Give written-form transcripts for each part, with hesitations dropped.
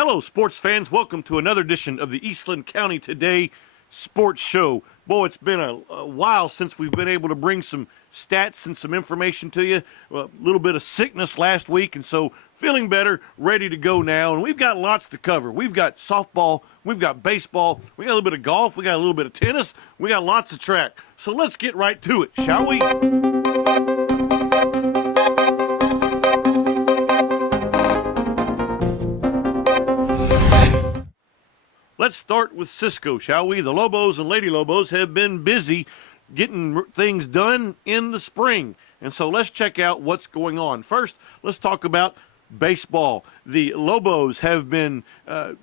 Hello, sports fans. Welcome to another edition of the Eastland County Today Sports Show. Boy, it's been a while since we've been able to bring some stats and some information to you. A little bit of sickness last week, and so feeling better, ready to go now. And we've got lots to cover. We've got softball, we've got baseball, we got a little bit of golf, we got a little bit of tennis, we got lots of track. So let's get right to it, shall we? Let's start with Cisco, shall we? The Lobos and Lady Lobos have been busy getting things done in the spring. And so let's check out what's going on. First, let's talk about baseball. The Lobos have been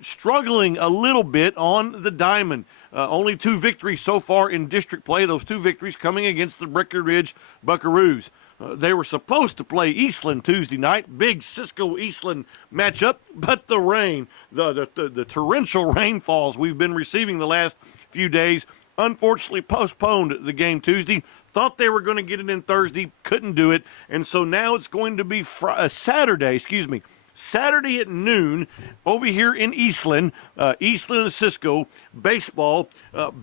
struggling a little bit on the diamond. Only 2 victories so far in district play. Those 2 victories coming against the Breckenridge Buckaroos. They were supposed to play Eastland Tuesday night, big Cisco-Eastland matchup, but the rain, the torrential rainfalls we've been receiving the last few days, unfortunately postponed the game Tuesday. Thought they were going to get it in Thursday, couldn't do it, and so now it's going to be Saturday at noon over here in Eastland, Eastland and Cisco, baseball,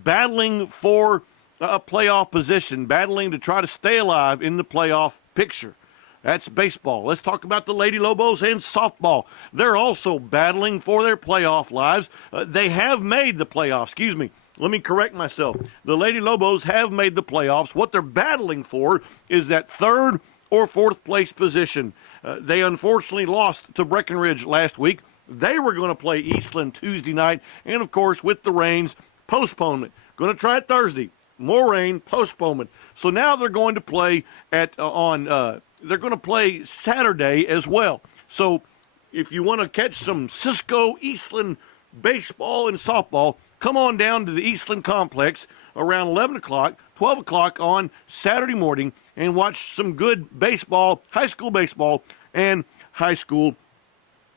battling for a playoff position, battling to try to stay alive in the playoff picture. That's baseball. Let's talk about the Lady Lobos and softball. They're also battling for their playoff lives. They have made the playoffs. Let me correct myself. The Lady Lobos have made the playoffs. What they're battling for is that 3rd or 4th place position. They unfortunately lost to Breckenridge last week. They were going to play Eastland Tuesday night, and of course, with the rains, postponement. Going to try it Thursday. More rain, postponement. So now they're going to play they're going to play Saturday as well. So if you want to catch some Cisco Eastland baseball and softball, come on down to the Eastland complex around 11 o'clock, 12 o'clock on Saturday morning and watch some good baseball, high school baseball, and high school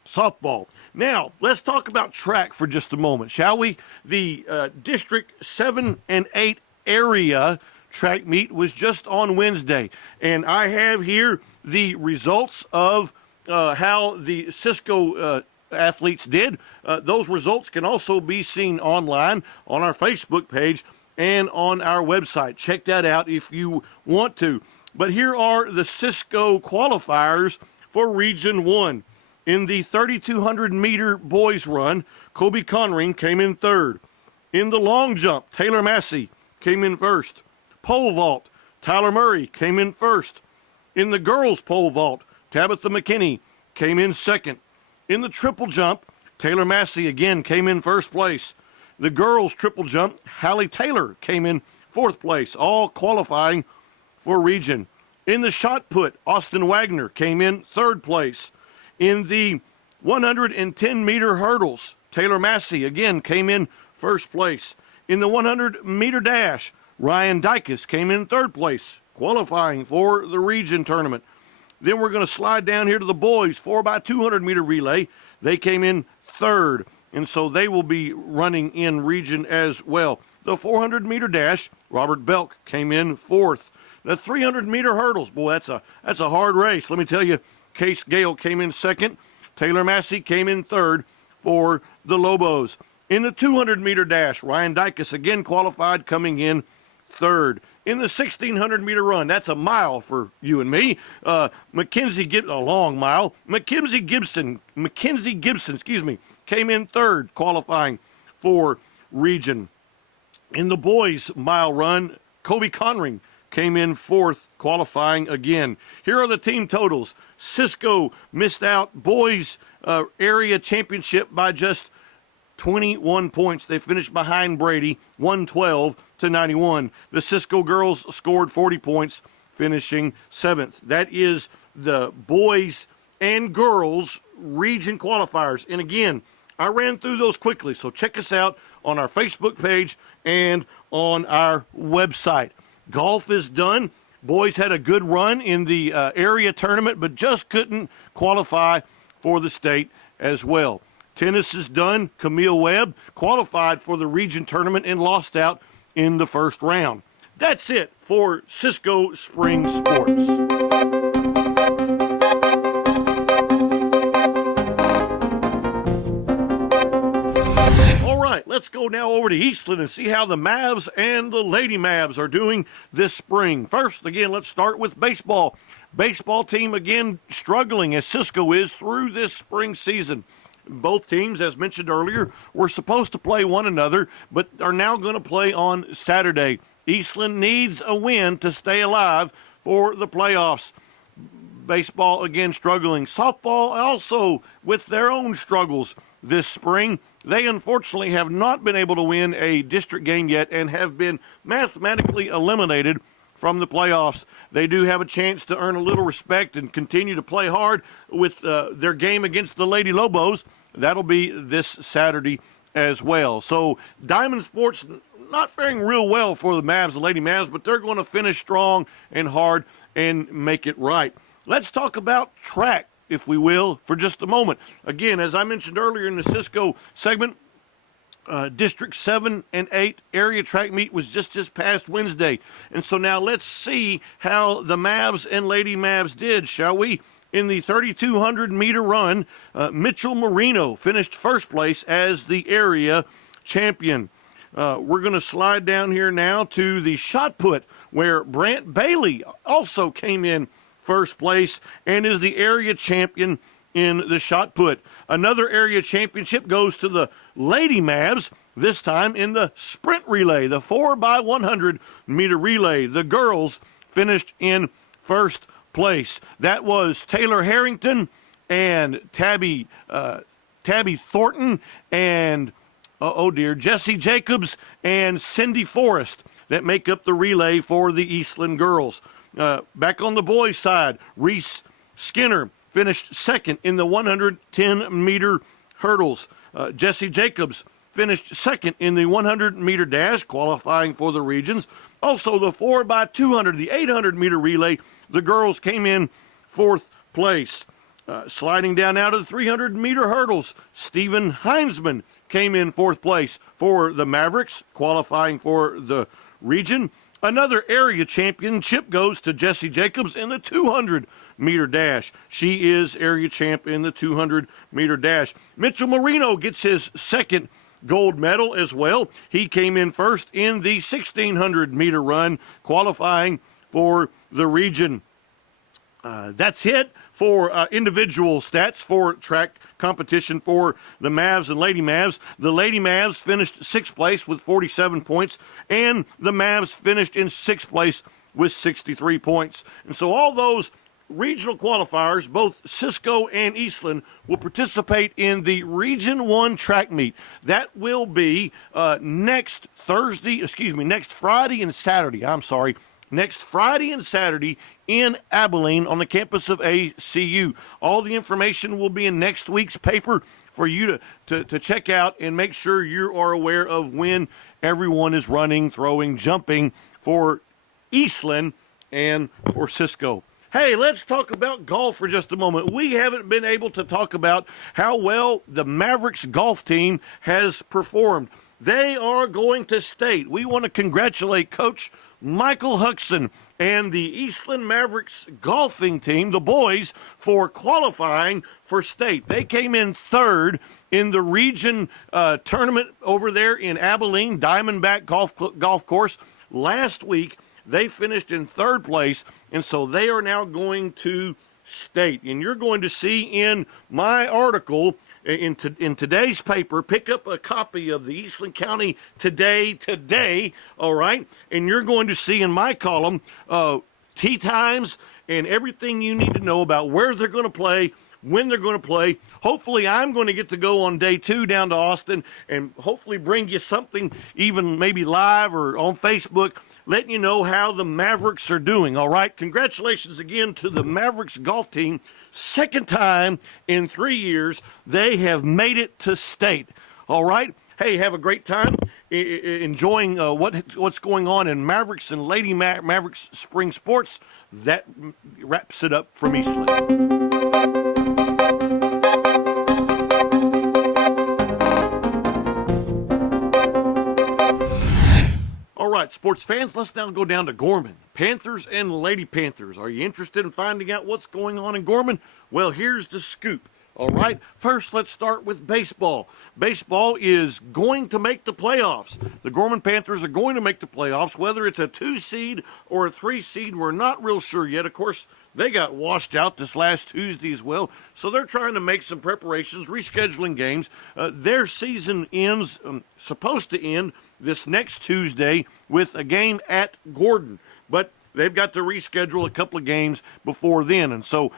softball. Now, let's talk about track for just a moment, shall we? The District 7 and 8 area track meet was just on Wednesday, and I have here the results of how the Cisco athletes did. Those results can also be seen online on our Facebook page and on our website. Check that out if you want to. But here are the Cisco qualifiers for Region 1. In the 3,200 meter boys run, Kobe Conring came in 3rd. In the long jump, Taylor Massey came in 1st. Pole vault, Tyler Murray came in 1st. In the girls pole vault, Tabitha McKinney came in 2nd. In the triple jump, Taylor Massey again came in 1st place. The girls triple jump, Hallie Taylor came in 4th place, all qualifying for region. In the shot put, Austin Wagner came in 3rd place. In the 110 meter hurdles, Taylor Massey again came in 1st place. In the 100 meter dash, Ryan Dykus came in 3rd place, qualifying for the region tournament. Then we're going to slide down here to the boys 4x200 meter relay. They came in 3rd, and so they will be running in region as well. The 400 meter dash, Robert Belk came in 4th. The 300 meter hurdles, boy, that's a hard race. Let me tell you, Case Gale came in 2nd. Taylor Massey came in 3rd for the Lobos. In the 200 meter dash, Ryan Dykus again qualified, coming in 3rd. In the 1,600 meter run, that's a mile for you and me. A long mile. Mackenzie Gibson, came in 3rd, qualifying for region. In the boys mile run, Kobe Conring came in 4th, qualifying again. Here are the team totals. Cisco missed out boys area championship by just 21 points. They finished behind Brady, 112-91. The Cisco girls scored 40 points, finishing 7th. That is the boys and girls region qualifiers. And again, I ran through those quickly, so check us out on our Facebook page and on our website. Golf is done. Boys had a good run in the area tournament, but just couldn't qualify for the state as well. Tennis is done. Camille Webb qualified for the region tournament and lost out in the 1st round. That's it for Cisco Spring Sports. let's go now over to Eastland and see how the Mavs and the Lady Mavs are doing this spring. First, again, let's start with baseball. Baseball team, again, struggling as Cisco is through this spring season. Both teams, as mentioned earlier, were supposed to play one another, but are now going to play on Saturday. Eastland needs a win to stay alive for the playoffs. Baseball, again, struggling. Softball also with their own struggles this spring. They unfortunately have not been able to win a district game yet and have been mathematically eliminated from the playoffs. They do have a chance to earn a little respect and continue to play hard with their game against the Lady Lobos. That'll be this Saturday as well. So Diamond Sports not faring real well for the Mavs, the Lady Mavs, but they're going to finish strong and hard and make it right. Let's talk about track, if we will, for just a moment. Again, as I mentioned earlier in the Cisco segment, District 7 and 8 area track meet was just this past Wednesday. And so now let's see how the Mavs and Lady Mavs did, shall we? In the 3,200-meter run, Mitchell Marino finished first place as the area champion. We're going to slide down here now to the shot put, where Brant Bailey also came in first place and is the area champion in the shot put. Another area championship goes to the Lady Mavs, this time in the sprint relay, the 4x100 meter relay. The girls finished in first place. That was Taylor Harrington and Tabby Thornton and Jessie Jacobs and Cindy Forrest that make up the relay for the Eastland girls. Back on the boys' side, Reese Skinner finished second in the 110-meter hurdles. Jessie Jacobs finished second in the 100-meter dash, qualifying for the regions. Also, the 4x200, the 800-meter relay, the girls came in fourth place. Sliding down now to the 300-meter hurdles, Stephen Heinzman came in fourth place for the Mavericks, qualifying for the region. Another area championship goes to Jessie Jacobs in the 200-meter dash. She is area champ in the 200-meter dash. Mitchell Marino gets his second gold medal as well. He came in first in the 1,600-meter run, qualifying for the region. That's it for individual stats for track competition for the Mavs and Lady Mavs. The Lady Mavs finished sixth place with 47 points, and the Mavs finished in sixth place with 63 points. And so all those regional qualifiers, both Cisco and Eastland, will participate in the Region 1 track meet. That will be next Friday and Saturday. Next Friday and Saturday in Abilene on the campus of ACU. All the information will be in next week's paper for you to check out and make sure you are aware of when everyone is running, throwing, jumping for Eastland and for Cisco. Hey, let's talk about golf for just a moment. We haven't been able to talk about how well the Mavericks golf team has performed. They are going to state. We want to congratulate Coach Michael Huxon and the Eastland Mavericks golfing team, the boys, for qualifying for state. They came in third in the region tournament over there in Abilene, Diamondback Golf Course. Last week, they finished in third place, and so they are now going to state. And you're going to see in my article in today's paper, pick up a copy of the Eastland County Today, all right? And you're going to see in my column tee times and everything you need to know about where they're going to play, when they're going to play. Hopefully, I'm going to get to go on day 2 down to Austin and hopefully bring you something even maybe live or on Facebook, letting you know how the Mavericks are doing, all right? Congratulations again to the Mavericks golf team. Second time in 3 years, they have made it to state, all right? Hey, have a great time enjoying what's going on in Mavericks and Lady Mavericks spring sports. That wraps it up from Eastland. All right, sports fans, let's now go down to Gorman. Panthers and Lady Panthers. Are you interested in finding out what's going on in Gorman? Well, here's the scoop. All right, first let's start with baseball. Baseball is going to make the playoffs. The Gorman Panthers are going to make the playoffs. Whether it's a 2 seed or a 3 seed, we're not real sure yet. Of course, they got washed out this last Tuesday as well, so they're trying to make some preparations, rescheduling games. Their season ends, supposed to end this next Tuesday with a game at Gordon, but they've got to reschedule a couple of games before then. And so,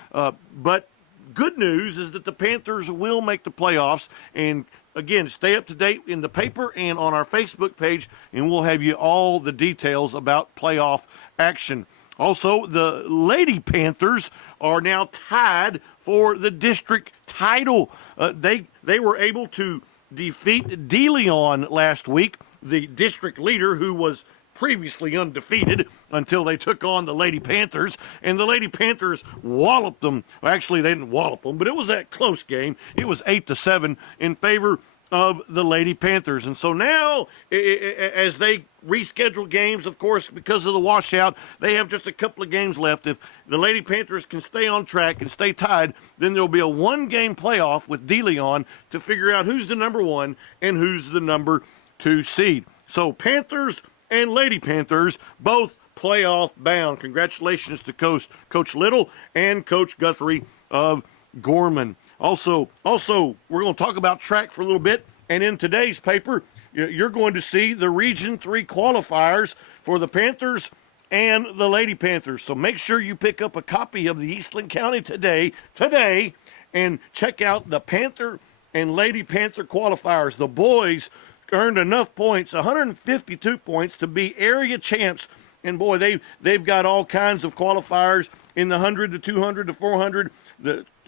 but good news is that the Panthers will make the playoffs. And again, stay up to date in the paper and on our Facebook page, and we'll have you all the details about playoff action. Also, the Lady Panthers are now tied for the district title. They were able to defeat De Leon last week, the district leader, who was previously undefeated until they took on the Lady Panthers, and the Lady Panthers walloped them. Well, actually, they didn't wallop them, but it was that close game. It was 8-7 in favor of the Lady Panthers. And so now, as they reschedule games, of course, because of the washout, they have just a couple of games left. If the Lady Panthers can stay on track and stay tied, then there'll be a one-game playoff with De Leon to figure out who's the number 1 and who's the number 2 seed. So Panthers and Lady Panthers both playoff bound. Congratulations to Coach Little and Coach Guthrie of Gorman. Also, we're going to talk about track for a little bit. And in today's paper, you're going to see the Region 3 qualifiers for the Panthers and the Lady Panthers. So make sure you pick up a copy of the Eastland County today, and check out the Panther and Lady Panther qualifiers. The boys earned enough points, 152 points, to be area champs. And boy, they've got all kinds of qualifiers in the 100, the 200, the 400.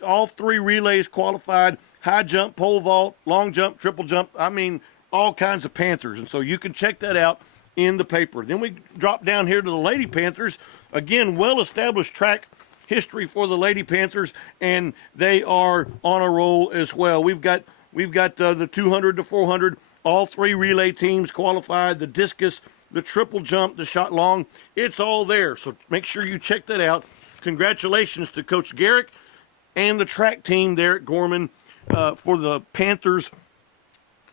All 3 relays qualified: high jump, pole vault, long jump, triple jump. I mean, all kinds of Panthers. And so you can check that out in the paper. Then we drop down here to the Lady Panthers. Again, well-established track history for the Lady Panthers, and they are on a roll as well. We've got the 200 to 400. All 3 relay teams qualified: the discus, the triple jump, the shot long. It's all there. So make sure you check that out. Congratulations to Coach Garrick and the track team there at Gorman for the Panthers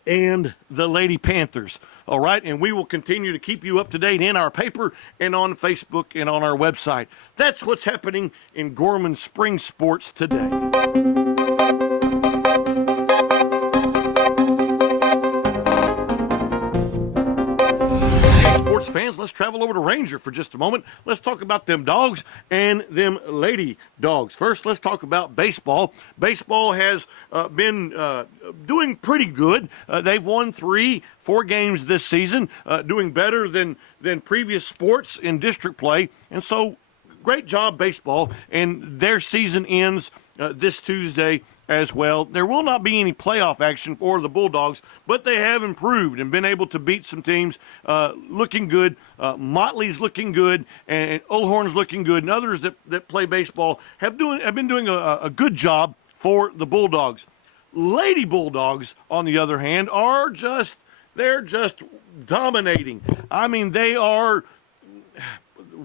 and the Lady Panthers. All right, and we will continue to keep you up to date in our paper and on Facebook and on our website. That's what's happening in Gorman Spring Sports today. Sports fans, let's travel over to Ranger for just a moment. Let's talk about them dogs and them lady dogs. First, let's talk about baseball. Baseball has been doing pretty good. They've won 3-4 games this season, doing better than previous sports in district play. And so, great job, baseball. And their season ends this Tuesday as well. There will not be any playoff action for the Bulldogs, but they have improved and been able to beat some teams looking good. Motley's looking good, and Olhorn's looking good, and others that play baseball have been doing a good job for the Bulldogs. Lady Bulldogs, on the other hand, they're just dominating. I mean, they are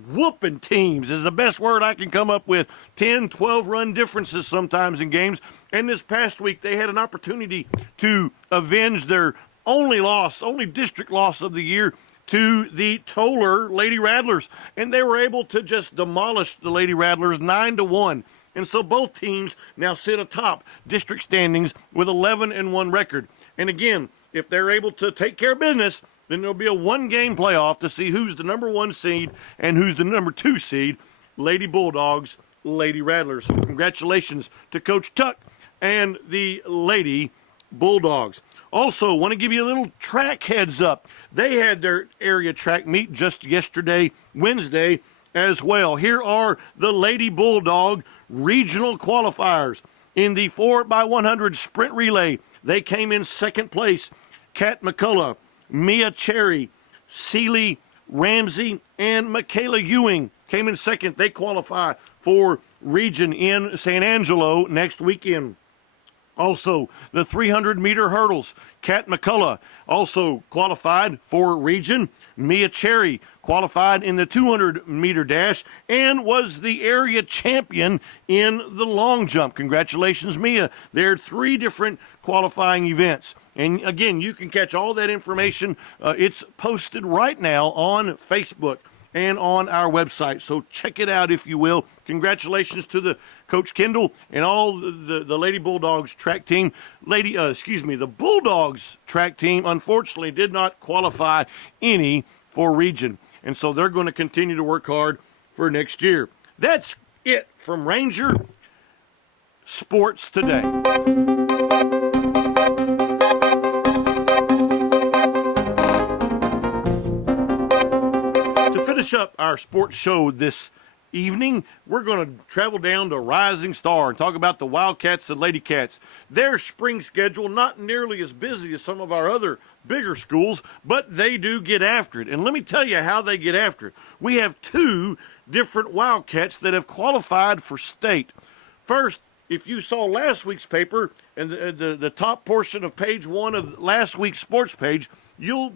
whooping teams is the best word I can come up with. 10, 12 run differences sometimes in games. And this past week they had an opportunity to avenge their only district loss of the year to the Toller Lady Rattlers. And they were able to just demolish the Lady Rattlers 9-1. And so both teams now sit atop district standings with 11-1 record. And again, if they're able to take care of business, then there'll be a one-game playoff to see who's the number 1 seed and who's the number 2 seed, Lady Bulldogs, Lady Rattlers. So congratulations to Coach Tuck and the Lady Bulldogs. Also, want to give you a little track heads up. They had their area track meet just yesterday, Wednesday, as well. Here are the Lady Bulldog regional qualifiers. In the 4x100 sprint relay, they came in second place. Kat McCullough, Mia Cherry, Celie Ramsey, and Michaela Ewing came in second. They qualify for region in San Angelo next weekend. Also, the 300-meter hurdles. Kat McCullough also qualified for region. Mia Cherry qualified in the 200-meter dash and was the area champion in the long jump. Congratulations, Mia. There are 3 different qualifying events. And again, you can catch all that information. It's posted right now on Facebook and on our website. So check it out if you will. Congratulations to the Coach Kendall and all the Lady Bulldogs track team. The Bulldogs track team unfortunately did not qualify any for region. And so they're going to continue to work hard for next year. That's it from Ranger Sports Today. Finish up our sports show this evening, we're going to travel down to Rising Star and talk about the Wildcats and Lady Cats. Their spring schedule not nearly as busy as some of our other bigger schools, but they do get after it. And let me tell you how they get after it. We have 2 different Wildcats that have qualified for state. First, if you saw last week's paper and the top portion of page 1 of last week's sports page, you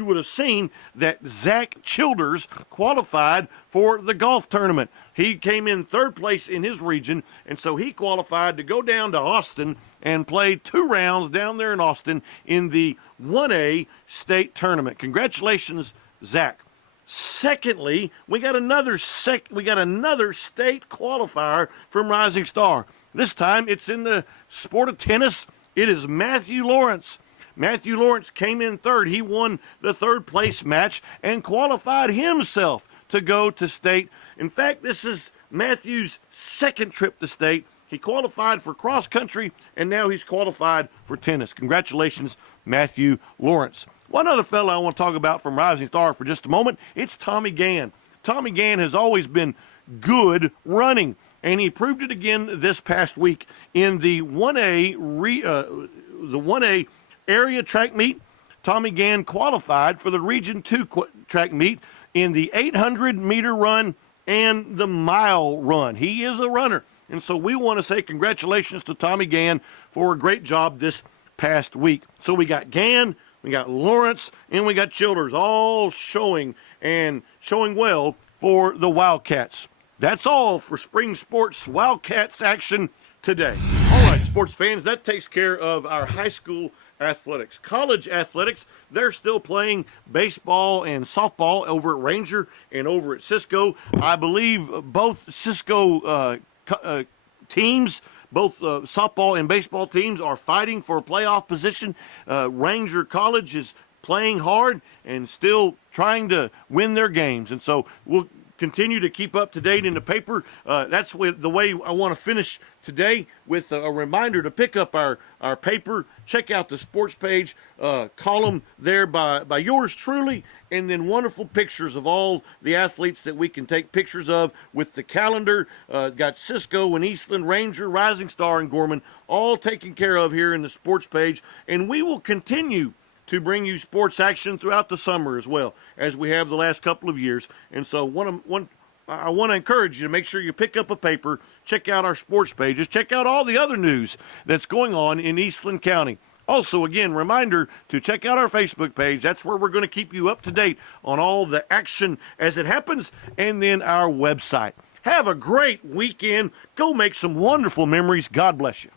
would have seen that Zach Childers qualified for the golf tournament. He came in 3rd place in his region, and so he qualified to go down to Austin and play 2 rounds down there in Austin in the 1A state tournament. Congratulations, Zach. Secondly, we got another state qualifier from Rising Star. This time it's in the sport of tennis. It is Matthew Lawrence. Matthew Lawrence came in 3rd. He won the 3rd place match and qualified himself to go to state. In fact, this is Matthew's 2nd trip to state. He qualified for cross country, and now he's qualified for tennis. Congratulations, Matthew Lawrence. One other fellow I want to talk about from Rising Star for just a moment, it's Tommy Gann. Tommy Gann has always been good running, and he proved it again this past week in the 1A area track meet. Tommy Gann qualified for the Region 2 track meet in the 800-meter run and the mile run. He is a runner, and so we want to say congratulations to Tommy Gann for a great job this past week. So we got Gann, we got Lawrence, and we got Childers all showing well for the Wildcats. That's all for spring sports Wildcats action today. All right, sports fans, that takes care of our high school athletics. College athletics, they're still playing baseball and softball over at Ranger and over at Cisco. I believe both Cisco teams, both softball and baseball teams, are fighting for a playoff position. Ranger College is playing hard and still trying to win their games. And so we'll continue to keep up to date in the paper. That's the way I want to finish today, with a reminder to pick up our paper. Check out the sports page column there by yours truly, and then wonderful pictures of all the athletes that we can take pictures of with the calendar. Got Cisco and Eastland, Ranger, Rising Star, and Gorman all taken care of here in the sports page, and we will continue to bring you sports action throughout the summer as well, as we have the last couple of years. And so I want to encourage you to make sure you pick up a paper, check out our sports pages, check out all the other news that's going on in Eastland County. Also, again, reminder to check out our Facebook page. That's where we're going to keep you up to date on all the action as it happens, and then our website. Have a great weekend. Go make some wonderful memories. God bless you.